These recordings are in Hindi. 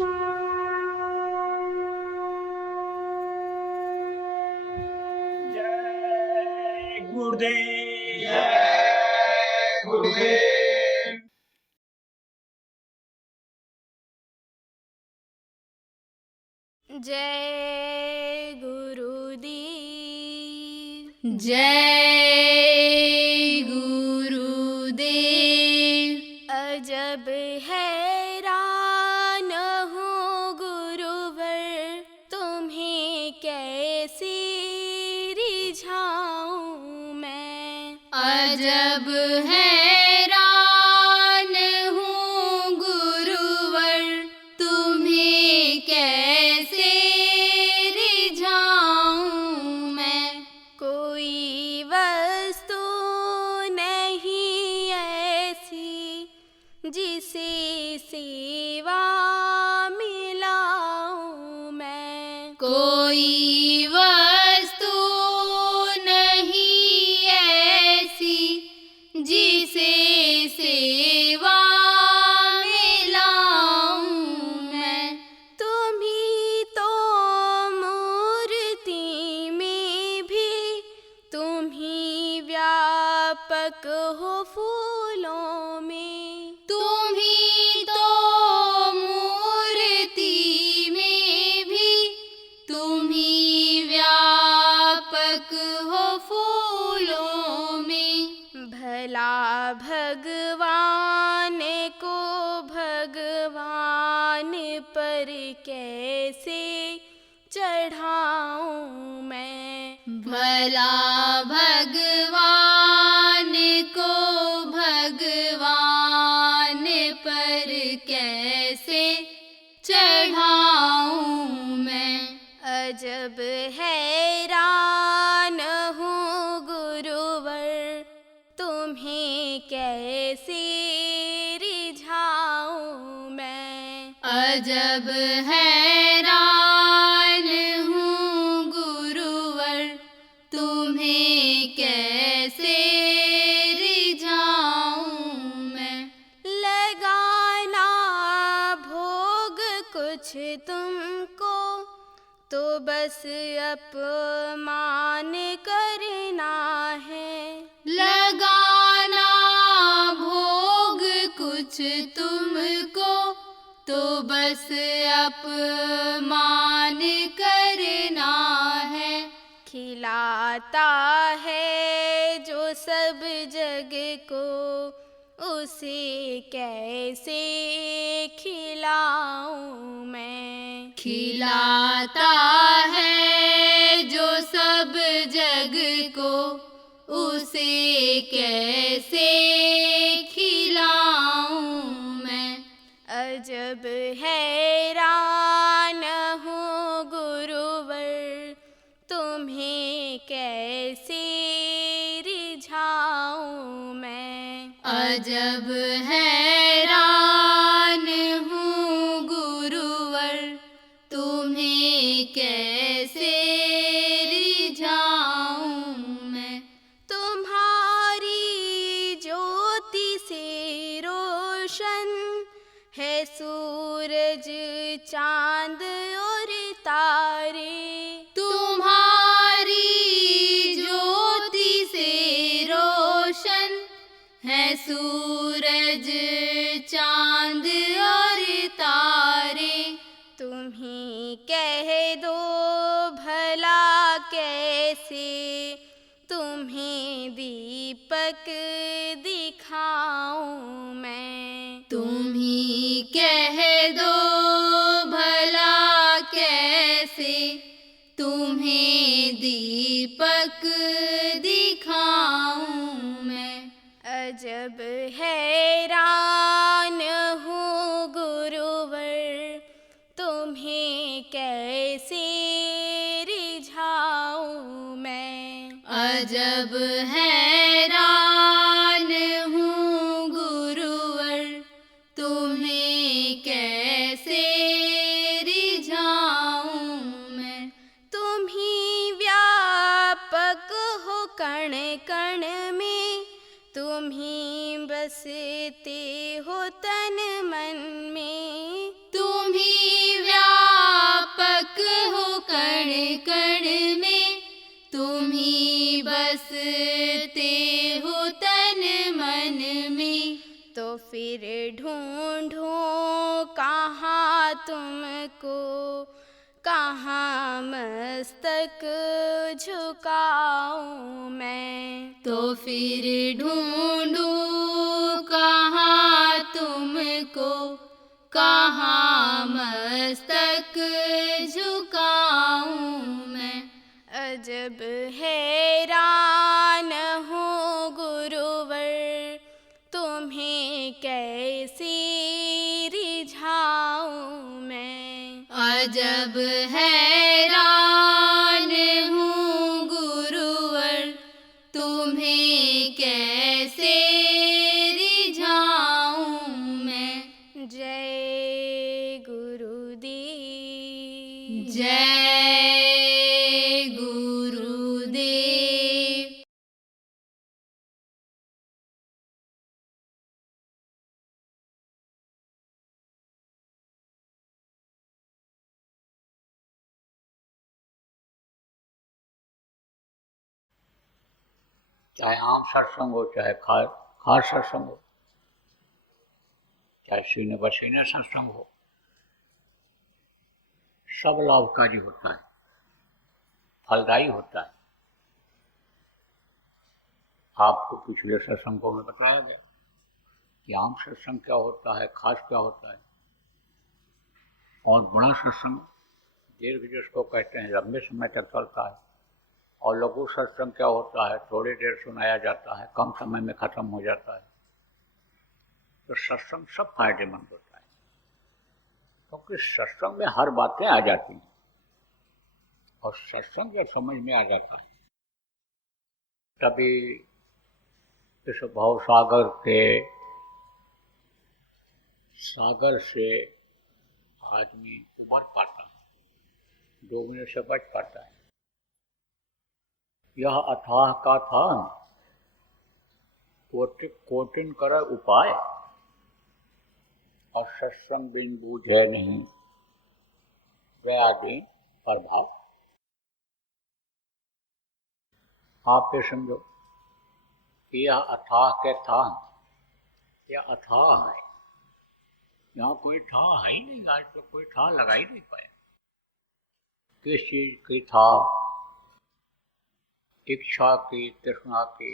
जय गुरुदेव। जय गुरुदेव। जय गुरुदेव। जय गुरुदेव। अजब हैरान हूँ गुरुवर, तुम्हें कैसे रिझाऊं मैं। अजब हैरान हूँ गुरुवर, तुम्हें कैसे रिझाऊं मैं। कोई वस्तु नहीं ऐसी जिसे सेवा मिलाऊं मैं। कोई वस्तु नहीं ऐसी जिसे सेवा मिलाऊं मैं। तुम ही तो मूर्ति में भी, तुम ही व्यापक हो फूलों में। तुम ही तो मूर्ति में भी, तुम ही व्यापक हो फूलों में। भला भगवान को भगवान पर कैसे चढ़ाऊं मैं। भला भगवान को भगवान पर कैसे चढ़ाऊं मैं। अजब हैरान हूँ गुरुवर, तुम्हें कैसे रिझाऊं मैं। अजब हैरान हूँ गुरुवर, तुम्हें कैसे रिझाऊं मैं। लगाना भोग कुछ तुमको, तो बस अपमान करना है। लगाना भोग कुछ तुमको, तो बस अपमान करना है। खिलाता है जो सब जग को, उसे कैसे खिलाऊं मैं। खिलाता है जो सब जग को, उसे कैसे खिलाऊं मैं। अजब हैरान हूँ गुरुवर, तुम्हें कैसे रिझाऊं मैं। अजब हैरान हूँ गुरुवर, तुम्हें कैसे रिझाऊं मैं। तुम्हारी ज्योति से रोशन है सूरज चांद और तारे। तुम्हारी ज्योति से रोशन है सूरज चांद और तारे। तुम ही कह दो भला कैसे, तुम्हें दीपक दिखाऊं मैं। तुम ही कह दो भला कैसे, तुम्हें दीपक दिखाऊं मैं। अजब हैरान हूँ गुरुवर, तुम्हें कैसे रिझाऊं मैं। अजब हैरान हूँ गुरुवर, तुम्हें कैसे रिझाऊं मैं। तुम ही व्यापक हो कण कण में, तुम ही बसते हो तन मन में। तुम ही तुमको, कहाँ मस्तक झुकाऊं मैं। तो फिर ढूंढूं कहाँ तुमको, कहाँ मस्तक झुकाऊं मैं। अजब हैरान हूँ गुरुवर, तुम्हें कैसे रिझाऊं मैं। अजब हैरान हूँ गुरुवर, तुम्हें कैसे रिझाऊं मैं। जय गुरुदेव, जय गुरुदेव। चाहे आम सत्संग हो, चाहे खास सत्संग हो, चाहे सीने बसीने सत्संग हो, सब लाभकारी होता है, फलदायी होता है। आपको पिछले सत्संगों में बताया गया कि आम सत्संग क्या होता है, खास क्या होता है, और बड़ा सत्संग दीर्घ जिसको कहते हैं लंबे समय तक चलता है, और लघु सत्संग क्या होता है, थोड़ी देर सुनाया जाता है, कम समय में खत्म हो जाता है। तो सत्संग सब फायदेमंद होता है, क्योंकि सत्संग में हर बातें आ जाती हैं, और सत्संग जब समझ में आ जाता है तभी इस भव सागर से आदमी उबर पाता है, डूबने से बच पाता है। यह अथाह का था कोटिन कर उपाय, और सत्संग बिन बूझे नहीं व्याधि प्रभाव। आप ये समझो कि यह अथाह के था, यह अथाह है, यहाँ कोई था है ही नहीं, आज तक कोई था लगा ही नहीं पाया। किस चीज की था? इच्छा की, तृष्णा की,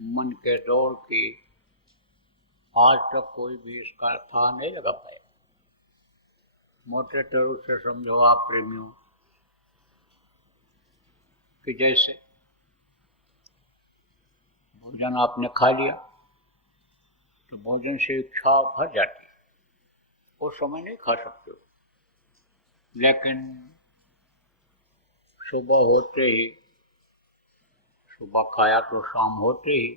मन के दौड़ की, आज तक कोई भी इसका था नहीं लगा पाया। मोटे तौर से समझो आप प्रेमियों कि जैसे भोजन आपने खा लिया तो भोजन से इच्छा भर जाती है, उस समय नहीं खा सकते हो, लेकिन सुबह होते ही, सुबह खाया तो शाम होते ही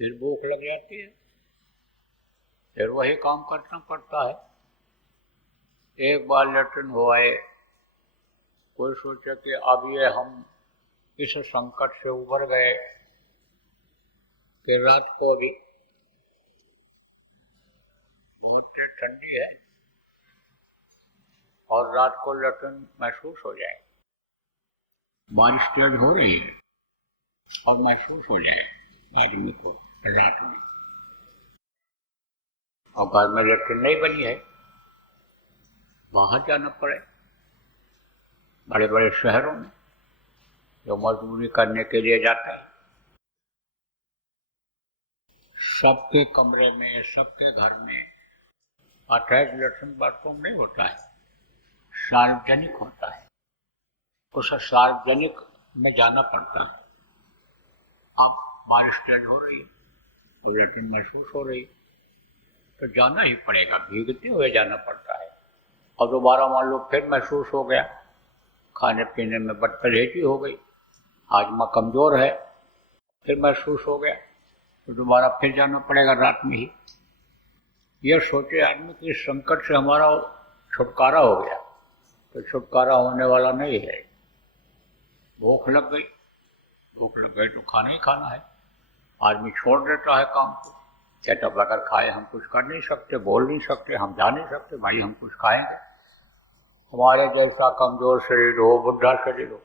फिर भूख लग जाती है, फिर वही काम करना पड़ता है। एक बार लेटरिन हो आए, कोई सोचे कि अब ये हम इस संकट से उबर गए कि रात को भी बहुत ठंडी है और रात को लेटरिन महसूस हो जाए, बारिश तेज हो रही है और महसूस हो जाए आदमी को रात में, और घर में लेटरिन नहीं बनी है, बाहर जाना पड़े। बड़े बड़े शहरों में जो मजदूरी करने के लिए जाते हैं, सबके कमरे में, सबके घर में अटैच लेटरिन बाथरूम नहीं होता है, सार्वजनिक होता है। उस सार्वजनिक में जाना पड़ता है। अब बारिश तेज हो रही है, अब लेटरिन महसूस हो रही है, तो जाना ही पड़ेगा, भीगते हुए जाना पड़ता है। और दोबारा मान लो फिर महसूस हो गया, खाने पीने में बदपरहेजी हो गई, हाजमा कमजोर है, फिर महसूस हो गया तो दोबारा फिर जाना पड़ेगा रात में ही। यह सोचे आदमी कि इस संकट से हमारा छुटकारा हो गया, तो छुटकारा होने वाला नहीं है। भूख लग गई तो खाना ही खाना है, आदमी छोड़ देता है काम को, कहता बगैर खाए हम कुछ कर नहीं सकते, बोल नहीं सकते, हम जा नहीं सकते, भाई हम कुछ खाएंगे। हमारे जैसा कमजोर शरीर हो, बुढ़ा शरीर हो,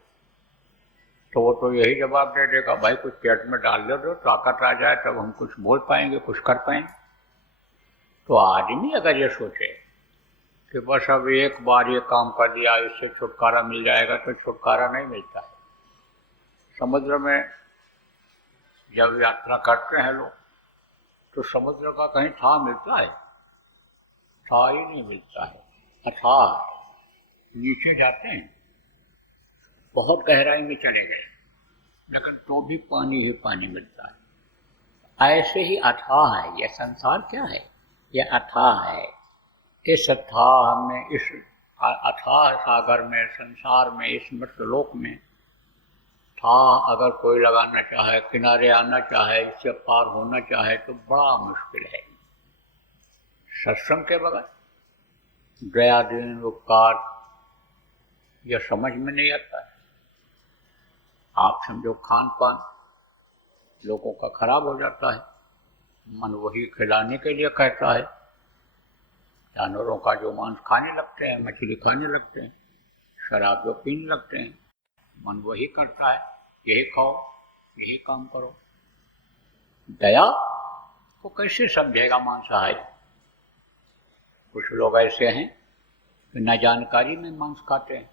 तो वो तो यही जवाब दे देगा, भाई कुछ पेट में डाल दे दो, ताकत आ जाए तब हम कुछ बोल पाएंगे, कुछ कर पाएंगे। तो आदमी अगर ये सोचे कि बस अब एक बार ये काम कर दिया इससे छुटकारा मिल जाएगा, तो छुटकारा नहीं मिलता है। समुद्र में जब यात्रा करते हैं लोग तो समुद्र का कहीं था मिलता है? था ही नहीं मिलता है। अथाह नीचे जाते हैं, बहुत गहराई में चले गए, लेकिन तो भी पानी ही पानी मिलता है। ऐसे ही अथाह है यह संसार। क्या है? यह अथाह है। इस अथाह में, इस अथाह सागर में, संसार में, इस मृतलोक में था अगर कोई लगाना चाहे, किनारे आना चाहे, इससे पार होना चाहे तो बड़ा मुश्किल है। सत्संग के बगैर दया, दीन, उपकार यह समझ में नहीं आता है। आप समझो खान पान लोगों का खराब हो जाता है, मन वही खिलाने के लिए कहता है। जानवरों का जो मांस खाने लगते हैं, मछली खाने लगते हैं, शराब जो पीने लगते हैं, मन वही करता है, यही खाओ, यही काम करो। दया को कैसे समझेगा मांसाहारी? कुछ लोग ऐसे हैं कि न जानकारी में मांस खाते हैं,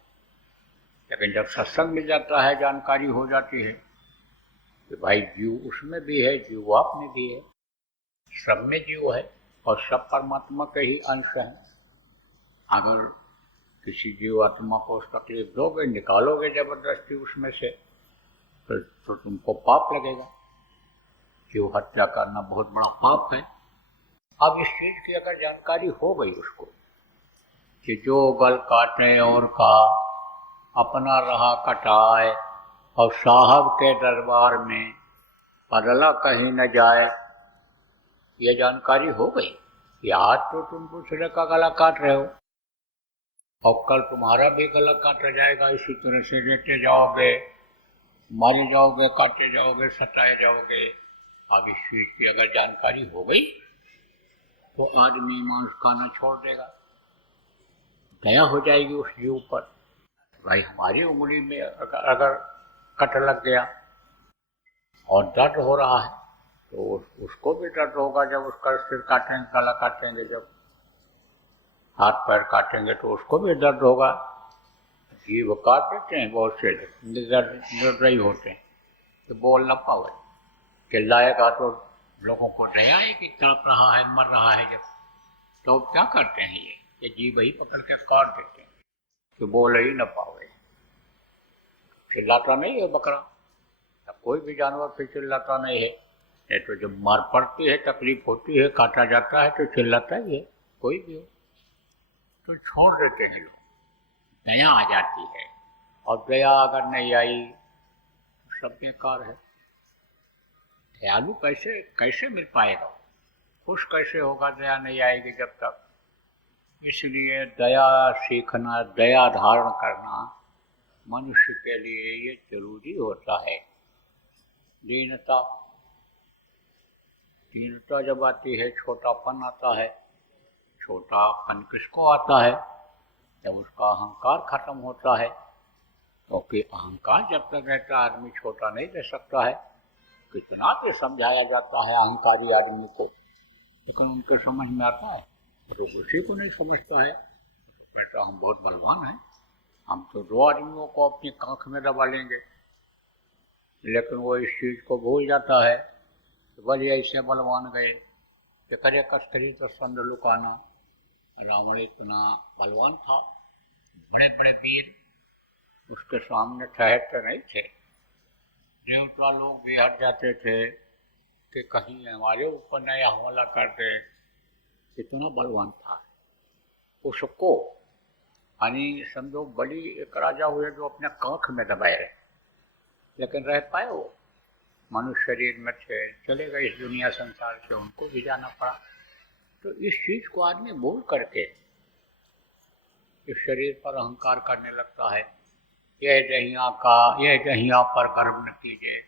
लेकिन जब सत्संग मिल जाता है, जानकारी हो जाती है कि भाई जीव उसमें भी है, जीव आप में भी है, सब में जीव है और सब परमात्मा के ही अंश हैं। अगर किसी जीवात्मा को तकलीफ दोगे, निकालोगे जबरदस्ती उसमें से, तो तुमको पाप लगेगा। जीव हत्या करना बहुत बड़ा पाप है। अब इस चीज की अगर जानकारी हो गई उसको कि जो गल काटे और का अपना रहा कटाए, और साहब के दरबार में बदला कहीं न जाए, ये जानकारी हो गई कि आज तो तुम दूसरे का गला काट रहे हो और कल तुम्हारा भी गला काटा जाएगा। इसी तरह से लेटे जाओगे, मारे जाओगे, काटे जाओगे, सताए जाओगे। अब इस चीज की अगर जानकारी हो गई तो आदमी मांस खाना छोड़ देगा, दया हो जाएगी उस जीव पर। भाई हमारी उंगली में अगर कट लग गया और दर्द हो रहा है तो उसको भी दर्द होगा। जब उसका सिर काटेंगे, गला काटेंगे, जब हाथ पैर काटेंगे तो उसको भी दर्द होगा। जीव काट देते हैं बहुत से, निर्दयी होते हैं तो बोल न पावे, चिल्लाएगा तो लोगों को दया है कि तड़प रहा है, मर रहा है जब, तो क्या करते हैं ये जीव ही पकड़ के काट देते हैं कि बोल ही न पावे। चिल्लाता नहीं है बकरा, कोई भी जानवर फिर चिल्लाता नहीं है। नहीं तो जब मार पड़ती है, तकलीफ होती है, काटा जाता है तो चिल्लाता ही है, कोई भी हो। तो छोड़ देते हैं लोग, दया आ जाती है। और दया अगर नहीं आई तो सब बेकार है। दयालु कैसे कैसे मिल पाएगा, खुश कैसे होगा? दया नहीं आएगी जब तक। इसलिए दया सीखना, दया धारण करना मनुष्य के लिए ये जरूरी होता है। दीनता, दीनता जब आती है, छोटापन आता है। छोटापन किसको आता है? जब उसका अहंकार खत्म होता है। क्योंकि अहंकार जब तक रहता है आदमी छोटा नहीं रह सकता है। कितना भी समझाया जाता है अहंकारी आदमी को, लेकिन उनके समझ में आता है तो किसी को नहीं समझता है। तो कहता हम बहुत बलवान हैं, हम तो 2 आदमियों को अपनी कांख में दबा लेंगे। लेकिन वो इस चीज को भूल जाता है कि बल ऐसे बलवान गए कि करे कस्तरी तो संद लुकाना। रावण इतना बलवान था, बड़े बड़े वीर उसके सामने ठहरते नहीं थे। देवता लोग भी हट जाते थे कि कहीं हमारे ऊपर नया हमला कर दे। इतना बलवान था। उसको यानी समझो बड़ी एक राजा हुए जो अपने कांख में दबाए रहे, लेकिन रह पाए वो। मनुष्य शरीर में थे, चले गए इस दुनिया संसार से, उनको भी जाना पड़ा। तो इस चीज को आदमी भूल करके इस शरीर पर अहंकार करने लगता है। यह जहिया पर गर्व न कीजिए,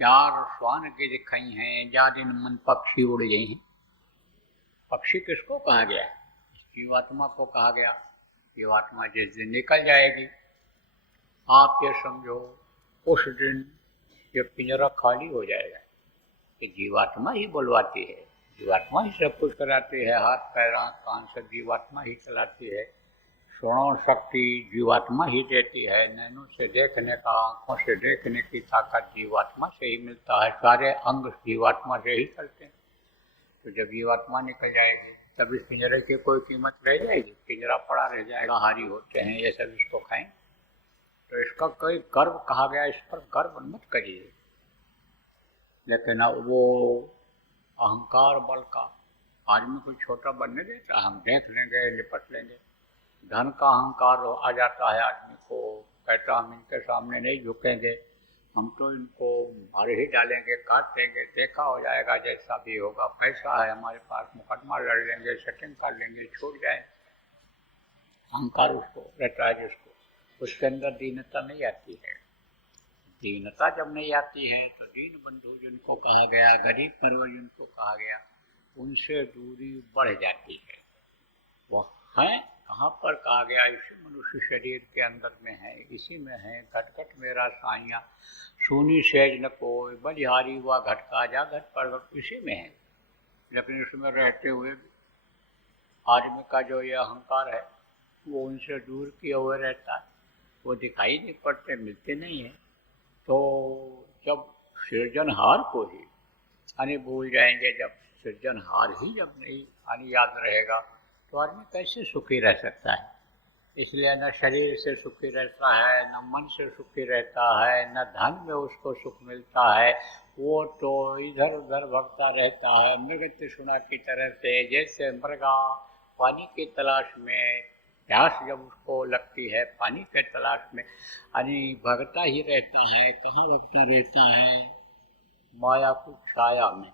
4 श्वान के दिखाई हैं, जा दिन मन पक्षी उड़ गए हैं। पक्षी किसको कहा गया? जीवात्मा को कहा गया। जीवात्मा जिस दिन निकल जाएगी, आप ये समझो उस दिन ये पिंजरा खाली हो जाएगा। कि जीवात्मा ही बुलवाती है, जीवात्मा ही सब कुछ कराती है, हाथ पैर आँख कान से जीवात्मा ही चलाती है, श्रवण शक्ति जीवात्मा ही देती है, नैनों से देखने का, आँखों से देखने की ताकत जीवात्मा से ही मिलता है, सारे अंग जीवात्मा से ही चलते हैं। तो जब जीवात्मा निकल जाएगी तब इस पिंजरे की कोई कीमत रह जाएगी? पिंजरा पड़ा रह जाएगा, हारी होते हैं ये सब इसको खाएं। तो इसका कोई गर्व कहा गया, इस पर गर्व मत करिए। लेकिन वो अहंकार बल का आदमी को छोटा बनने देता, हम देख लेंगे, निपट लेंगे। धन का अहंकार आ जाता है आदमी को, कहता हम इनके सामने नहीं झुकेंगे, हम तो इनको मार ही डालेंगे, काट देंगे, देखा हो जाएगा जैसा भी होगा, पैसा है हमारे पास, मुकदमा लड़ लेंगे, सेटिंग कर लेंगे, छूट जाए। अहंकार उसको रहता है जिसको, उसके अंदर दीनता नहीं आती है। दीनता जब नहीं आती है तो दीन बंधु जिनको कहा गया, गरीब परिवार जिनको कहा गया, उनसे दूरी बढ़ जाती है। वह है कहाँ पर कहा गया? इसी मनुष्य शरीर के अंदर में है, इसी में है। घट घट मेरा साइया सुनी सेज न कोई, बलिहारी हुआ घटका जा घट पर, इसी में है। लेकिन इसमें रहते हुए भी आदमी का जो ये अहंकार है वो उनसे दूर किए हुए रहता है, वो दिखाई नहीं पड़ते, मिलते नहीं हैं। तो जब सृजनहार को ही यानी भूल जाएंगे, जब सृजनहार ही जब नहीं यानी याद रहेगा तो आदमी कैसे सुखी रह सकता है? इसलिए न शरीर से सुखी रहता है, न मन से सुखी रहता है, न धन में उसको सुख मिलता है। वो तो इधर उधर भगता रहता है मृग तृष्णा की तरह से, जैसे मृगा पानी की तलाश में, प्यास जब उसको लगती है पानी के तलाश में, यानी भगता ही रहता है। कहाँ भगता रहता है? माया की छाया में।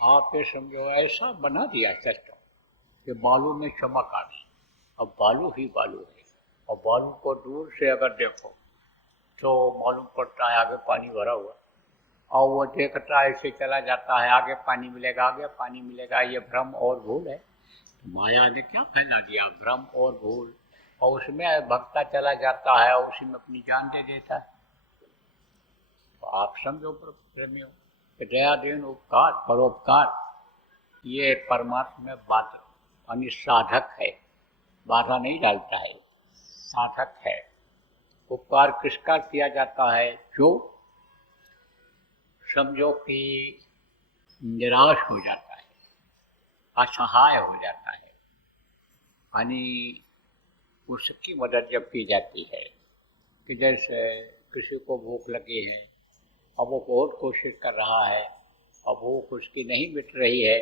आप ये समझो ऐसा बना दिया सिस्टम कि बालू में चमक आ गई, अब बालू ही बालू है। और बालू को दूर से अगर देखो तो मालूम पड़ता है आगे पानी भरा हुआ, और वो देखता है ऐसे चला जाता है, आगे पानी मिलेगा, आगे पानी मिलेगा। ये भ्रम और भूल है। माया ने क्या फैला दिया? भ्रम और भूल, और उसमें भक्ता चला जाता है और उसी में अपनी जान दे देता है। तो आप समझो प्रेमियों कि दया दीन उपकार परोपकार ये परमात्मा में बात यानी साधक है, बाधा नहीं डालता है, साधक है। उपकार किसका किया जाता है? जो समझो कि निराश हो जाता है, असहाय हो जाता है, यानी उसकी मदद जब की जाती है। कि जैसे किसी को भूख लगी है, अब वो बहुत कोशिश कर रहा है, अब भूख उसकी नहीं मिट रही है,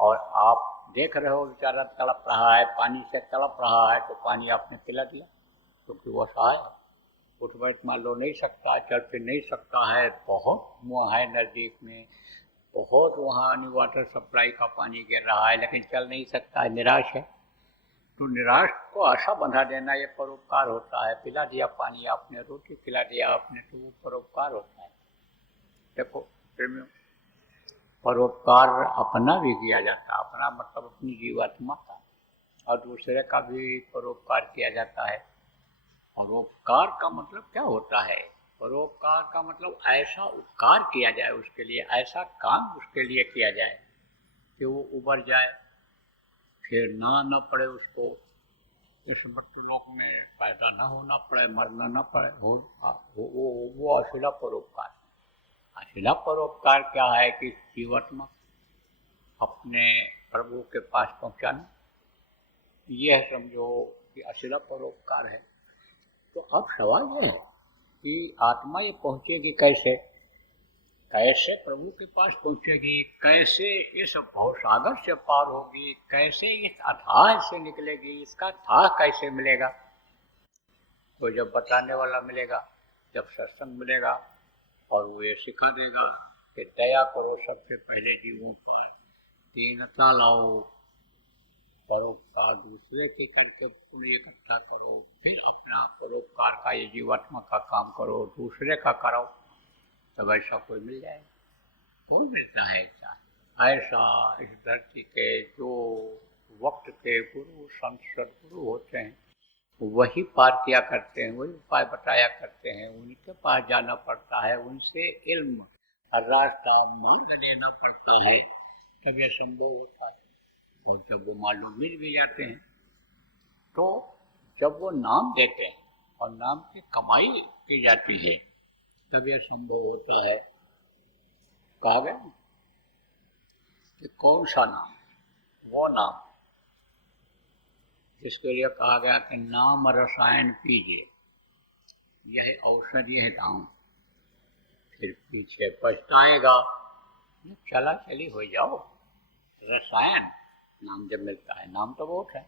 और आप देख रहे हो बेचारा तड़प रहा है, पानी से तड़प रहा है, तो पानी आपने पिला दिया क्योंकि वो असहाय है, उठ बैठ मान लो नहीं सकता, चल फिर नहीं सकता है, बहुत कुआं है नज़दीक में, बहुत वहाँ वाटर सप्लाई का पानी गिर रहा है, लेकिन चल नहीं सकता है, निराश है। तो निराश को आशा बंधा देना ये परोपकार होता है। पिला दिया पानी आपने, रोटी खिला दिया आपने, तो वो परोपकार होता है। देखो प्रेमियों, परोपकार अपना भी किया जाता है, अपना मतलब अपनी जीवात्मा का, और दूसरे का भी परोपकार किया जाता है। परोपकार का मतलब क्या होता है? परोपकार का मतलब ऐसा उपकार किया जाए उसके लिए, ऐसा काम उसके लिए किया जाए कि वो उबर जाए, फिर ना पड़े उसको इस मृत्युलोक में पैदा न होना पड़े, मरना न पड़े, वो अशिला परोपकार। अशिला परोपकार क्या है? कि जीवात्मा अपने प्रभु के पास पहुंचाना, यह समझो कि अशिला परोपकार है। तो अब सवाल यह है कि आत्मा ये पहुंचेगी कैसे? कैसे प्रभु के पास पहुंचेगी? कैसे इस भवसागर से पार होगी? कैसे इस अथाह से निकलेगी? इसका था कैसे मिलेगा? तो जब बताने वाला मिलेगा, जब सत्संग मिलेगा, और वो ये सिखा देगा कि दया करो सबसे पहले जीवों पर, दीनता लाओ, परोपकार दूसरे के करके पुण्य इकट्ठा करो, फिर अपना परोपकार का ये जीवात्मा का काम करो, दूसरे का करो, तब ऐसा कोई मिल जाए। कौन मिलता है ऐसा इस धरती के जो वक्त के गुरु संत सदगुरु होते हैं, वही पार किया करते हैं, वही उपाय बताया करते हैं, उनके पास जाना पड़ता है, उनसे इल्म और रास्ता मार्ग लेना पड़ता है, तब यह संभव होता है। और जब वो मालूम मिल भी जाते हैं तो जब वो नाम देते हैं और नाम की कमाई की जाती है तब यह संभव होता है। कहा गया कि कौन सा नाम, वो नाम जिसके लिए कहा गया कि नाम रसायन पीजिए, यह औषधि है दाम, फिर पीछे पछताएगा। चला चली हो जाओ। रसायन नाम जब मिलता है, नाम तो बहुत है,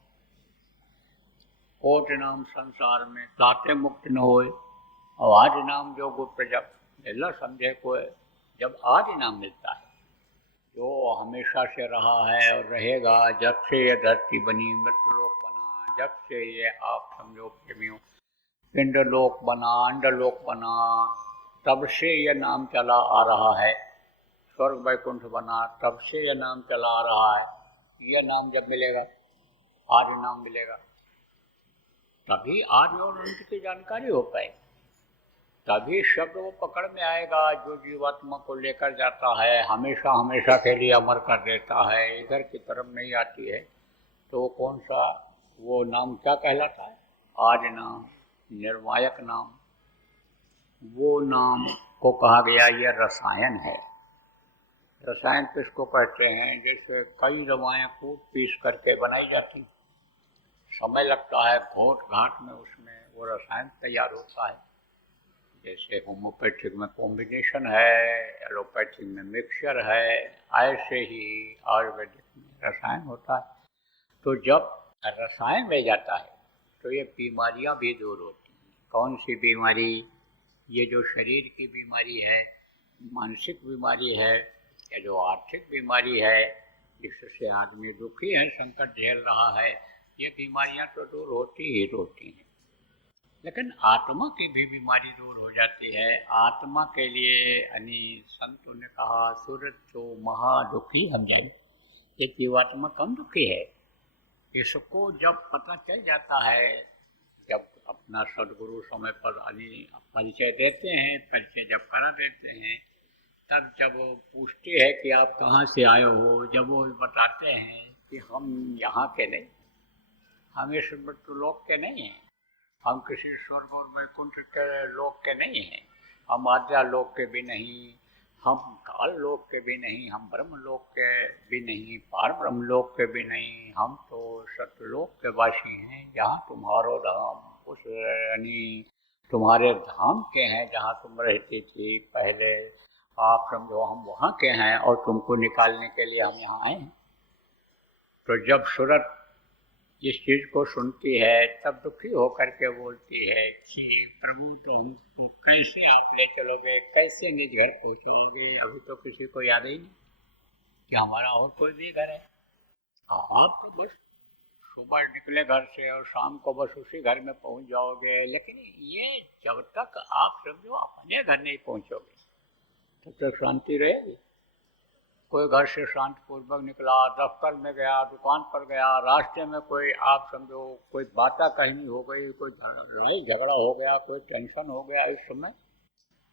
कोट नाम संसार में ताते मुक्त न होए, और आज नाम जो गुप्त जब मिला समझे कोई। जब आज नाम मिलता है जो हमेशा से रहा है और रहेगा, जब से ये धरती बनी, मृत्यलोक बना, जब से ये आप समझो प्रेमियों पिंडलोक बना, अंडलोक बना, तब से यह नाम चला आ रहा है। स्वर्ग वैकुंठ बना, तब से यह नाम चला आ रहा है। यह नाम जब मिलेगा, आज नाम मिलेगा, तभी आज और अंत की जानकारी हो पाएगी। तभी शब्द वो पकड़ में आएगा जो जीवात्मा को लेकर जाता है, हमेशा हमेशा के लिए अमर कर देता है, इधर की तरफ नहीं आती है। तो वो कौन सा, वो नाम क्या कहलाता है? आज नाम, निर्वायक नाम। वो नाम को कहा गया ये रसायन है। रसायन किसको कहते हैं? जैसे कई दवाएं कूट पीस करके बनाई जाती, समय लगता है घोट घाट में, उसमें वो रसायन तैयार होता है। जैसे होम्योपैथिक में कॉम्बिनेशन है, एलोपैथिक में मिक्सचर है, ऐसे ही आयुर्वेदिक में रसायन होता है। तो जब रसायन में जाता है तो ये बीमारियां भी दूर होती हैं। कौन सी बीमारी? ये जो शरीर की बीमारी है, मानसिक बीमारी है, या जो आर्थिक बीमारी है जिससे आदमी दुखी है, संकट झेल रहा है, ये बीमारियां तो दूर होती ही होती हैं। लेकिन आत्मा की भी बीमारी दूर हो जाती है। आत्मा के लिए यानी संतों ने कहा सूरत तो महा दुखी हम जाए, ये जीवात्मा कम दुखी है। इसको जब पता चल जाता है, जब अपना सदगुरु समय पर परिचय देते हैं, परिचय जब करा देते हैं, तब जब वो पूछते हैं कि आप कहाँ से आए हो, जब वो बताते हैं कि हम यहाँ के नहीं, हम इस मृत्युलोक के नहीं हैं, हम किसी स्वर्ग और वैकुंठ के लोक के नहीं हैं, हम आद्या लोक के भी नहीं, हम काल लोक के भी नहीं, हम ब्रह्म लोक के भी नहीं, पार ब्रह्म लोक के भी नहीं, हम तो सत्यलोक के वासी हैं, जहाँ तुम्हारो धाम, उस यानी तुम्हारे धाम के हैं जहाँ तुम रहती थी पहले। आप समझो हम वहाँ के हैं और तुमको निकालने के लिए हम यहाँ आए हैं। तो जब सूरत इस चीज़ को सुनती है तब दुखी होकर के बोलती है कि प्रभु तो हमको कैसे आप ले चलोगे, कैसे निज घर पहुँचोगे, अभी तो किसी को याद ही नहीं कि हमारा और कोई भी घर है। आप तो बस सुबह निकले घर से और शाम को बस उसी घर में पहुँच जाओगे, लेकिन ये जब तक आप समझो अपने घर नहीं पहुँचोगे तब तक शांति रहेगी। कोई घर से शांतिपूर्वक निकला, दफ्तर में गया, दुकान पर गया, रास्ते में कोई आप समझो कोई बातें कहनी हो गई, कोई लड़ाई झगड़ा हो गया, कोई टेंशन हो गया, इस समय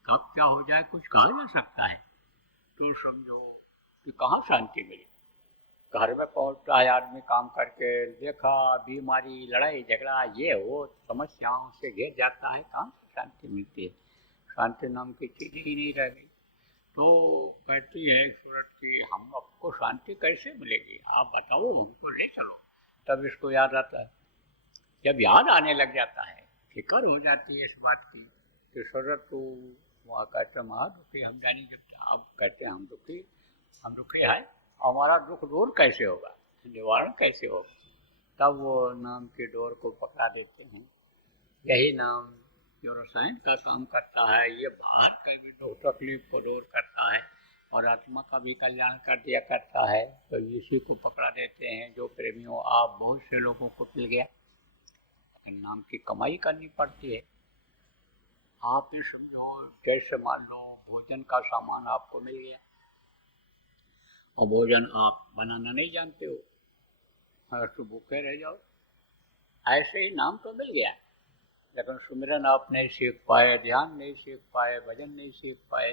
कब क्या हो जाए कुछ कहा जा सकता है। तो समझो कि कहाँ शांति मिली। घर में पहुंचता है आदमी काम करके, देखा बीमारी, लड़ाई झगड़ा, ये वो समस्याओं से घिर जाता है, कहाँ से शांति मिलती है? शांति नाम की चीज़ ही नहीं रह गई। तो कहती है सूरत की हम आपको शांति कैसे मिलेगी, आप बताओ, हमको ले चलो। तब इसको याद आता है। जब याद आने लग जाता है, फिक्र हो जाती है इस बात की कि सूरत तो वहाँ कहते महा दुखी हम जानी। जब आप कहते हैं हम दुखी है, हमारा दुख दूर कैसे होगा, निवारण कैसे होगा? तब वो नाम की डोर को पकड़ा देते हैं। यही नाम जो रसायन का काम करता है, ये बाहर के भी दुख तकलीफ को दूर करता है और आत्मा का भी कल्याण कर दिया करता है। तो इसी को पकड़ा देते हैं। जो प्रेमियों, आप बहुत से लोगों को मिल गया, लेकिन नाम की कमाई करनी पड़ती है। आप ये समझो जैसे मान लो भोजन का सामान आपको मिल गया और भोजन आप बनाना नहीं जानते हो, अगर तो भूखे रह जाओ। ऐसे ही नाम तो मिल गया, लेकिन सुमिरन आप नहीं सीख पाए, ध्यान नहीं सीख पाए, भजन नहीं सीख पाए,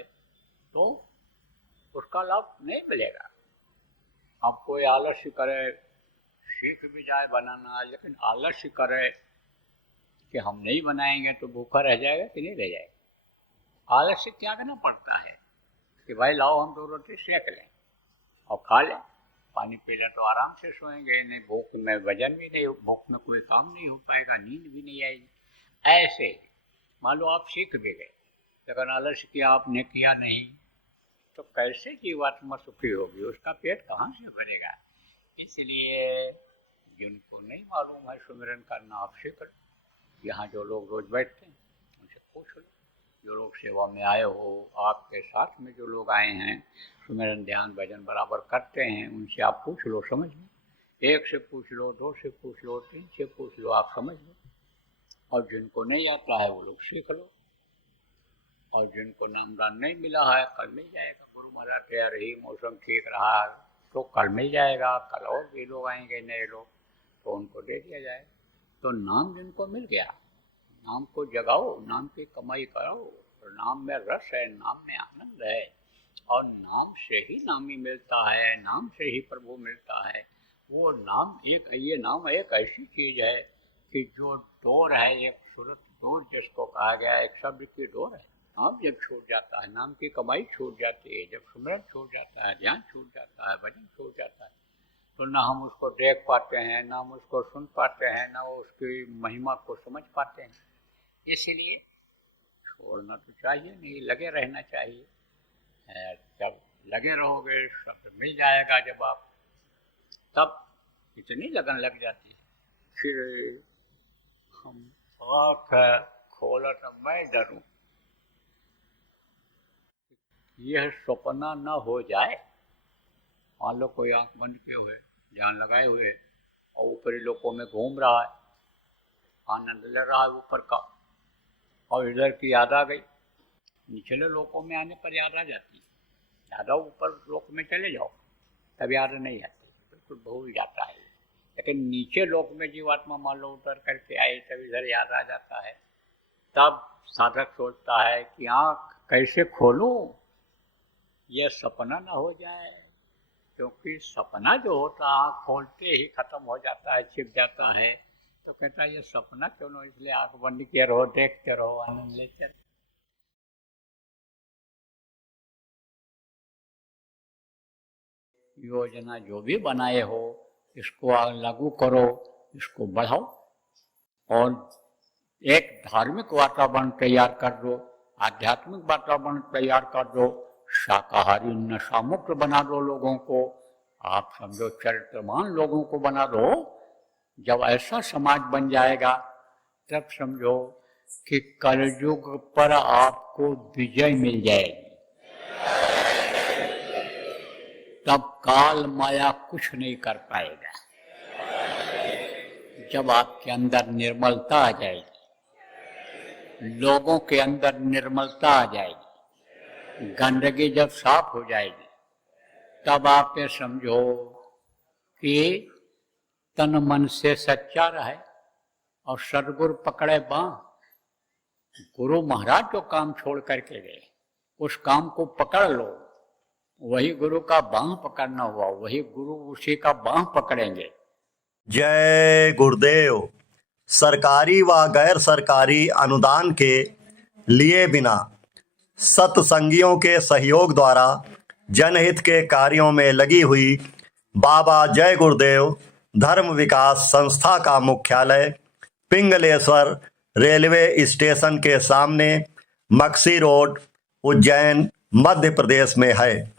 तो उसका लाभ नहीं मिलेगा। अब कोई आलस्य करे, सीख भी जाए बनाना, लेकिन आलस्य करे कि हम नहीं बनाएंगे तो भूखा रह जाएगा कि नहीं रह जाएगा। आलस्य त्यागना पड़ता है कि भाई लाओ हम 2 रोटी सेक लें और खा लें, पानी पी लें तो आराम से सोएंगे, नहीं भूख में वजन भी नहीं, भूख में कोई काम नहीं हो पाएगा, नींद भी नहीं आएगी। ऐसे ही मान लो आप सीख भी गए, लेकिन आलस्य किया आपने किया नहीं, तो कैसे जीवात्मा सुखी होगी, उसका पेट कहाँ से भरेगा। इसलिए जिनको नहीं मालूम है सुमिरन करना, आप सीख लो। यहाँ जो लोग रोज बैठते हैं उनसे पूछ लो, जो लोग सेवा में आए हो, आपके साथ में जो लोग आए हैं सुमिरन ध्यान भजन बराबर करते हैं, उनसे आप पूछ लो, समझ लो। 1 से पूछ लो, 2 से पूछ लो, 3 से पूछ लो, आप समझ लो। और जिनको नहीं आता है वो लोग सीख लो, और जिनको नामदान नहीं मिला है कल मिल जाएगा। गुरु महाराज कह रही मौसम ठीक रहा तो कल मिल जाएगा, कल और भी लोग आएंगे नए लोग, तो उनको दे दिया जाए। तो नाम जिनको मिल गया, नाम को जगाओ, नाम की कमाई करो, तो नाम में रस है, नाम में आनंद है, और नाम से ही नामी मिलता है, नाम से ही प्रभु मिलता है। वो नाम ये नाम एक ऐसी चीज है कि जो डोर है, एक सूरत डोर जिसको कहा गया, एक शब्द की डोर है। नाम जब छूट जाता है, नाम की कमाई छूट जाती है, जब सुमरन छूट जाता है, ध्यान छूट जाता है, भजन छूट जाता है, तो ना हम उसको देख पाते हैं, ना हम उसको सुन पाते हैं, ना उसकी महिमा को समझ पाते हैं। इसलिए छोड़ना तो चाहिए नहीं, लगे रहना चाहिए। जब लगे रहोगे सब मिल जाएगा, जब आप तब इतनी लगन लग जाती है, फिर हम आँख खोला तो मैं डरूं यह सपना न हो जाए। मान लो कोई आंख बंद किए हुए, ध्यान लगाए हुए और ऊपरी लोकों में घूम रहा है, आनंद ले रहा है ऊपर का, और इधर की याद आ गई। निचले लोकों में आने पर याद आ जाती है, ज़्यादा ऊपर लोक में चले जाओ तब याद नहीं आती, बिल्कुल भूल जाता है। लेकिन नीचे लोक में जीवात्मा मान लो उतर करके आए तब इधर याद आ जाता है। तब साधक सोचता है कि आँख कैसे खोलूं, यह सपना न हो जाए, क्योंकि सपना जो होता है आँख खोलते ही खत्म हो जाता है, छिप जाता है। तो कहता है ये सपना क्यों न, इसलिए आँख बंद किए रहो, देखते रहो, आनंद लेते रहो। योजना जो भी बनाए हो इसको लागू करो, इसको बढ़ाओ, और एक धार्मिक वातावरण तैयार कर दो, आध्यात्मिक वातावरण तैयार कर दो, शाकाहारी नशामुक्त बना दो लोगों को, आप समझो चरित्रवान लोगों को बना दो। जब ऐसा समाज बन जाएगा तब समझो कि कलयुग पर आपको विजय मिल जाएगी। तब काल माया कुछ नहीं कर पाएगा। जब आपके अंदर निर्मलता आ जाएगी, लोगों के अंदर निर्मलता आ जाएगी, गंदगी जब साफ हो जाएगी, तब आप ये समझो कि तन मन से सच्चा रहे और सदगुरु पकड़े बांह। गुरु महाराज जो काम छोड़ करके गए उस काम को पकड़ लो, वही गुरु का बांह पकड़ना हुआ, वही गुरु उसी का बांह पकड़ेंगे। जय गुरुदेव। सरकारी व गैर सरकारी अनुदान के लिए बिना सत्संगियों के सहयोग द्वारा जनहित के कार्यों में लगी हुई बाबा जय गुरुदेव धर्म विकास संस्था का मुख्यालय पिंगलेश्वर रेलवे स्टेशन के सामने मक्सी रोड, उज्जैन, मध्य प्रदेश में है।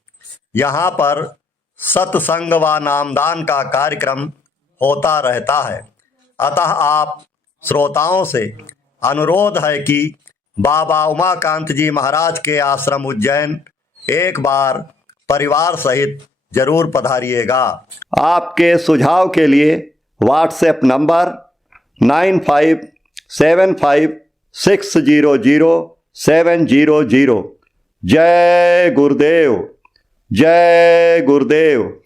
यहाँ पर सत्संग व नामदान का कार्यक्रम होता रहता है। अतः आप श्रोताओं से अनुरोध है कि बाबा उमाकांत जी महाराज के आश्रम उज्जैन एक बार परिवार सहित जरूर पधारिएगा। आपके सुझाव के लिए व्हाट्सएप नंबर 9575600700। जय गुरुदेव, जय गुरुदेव।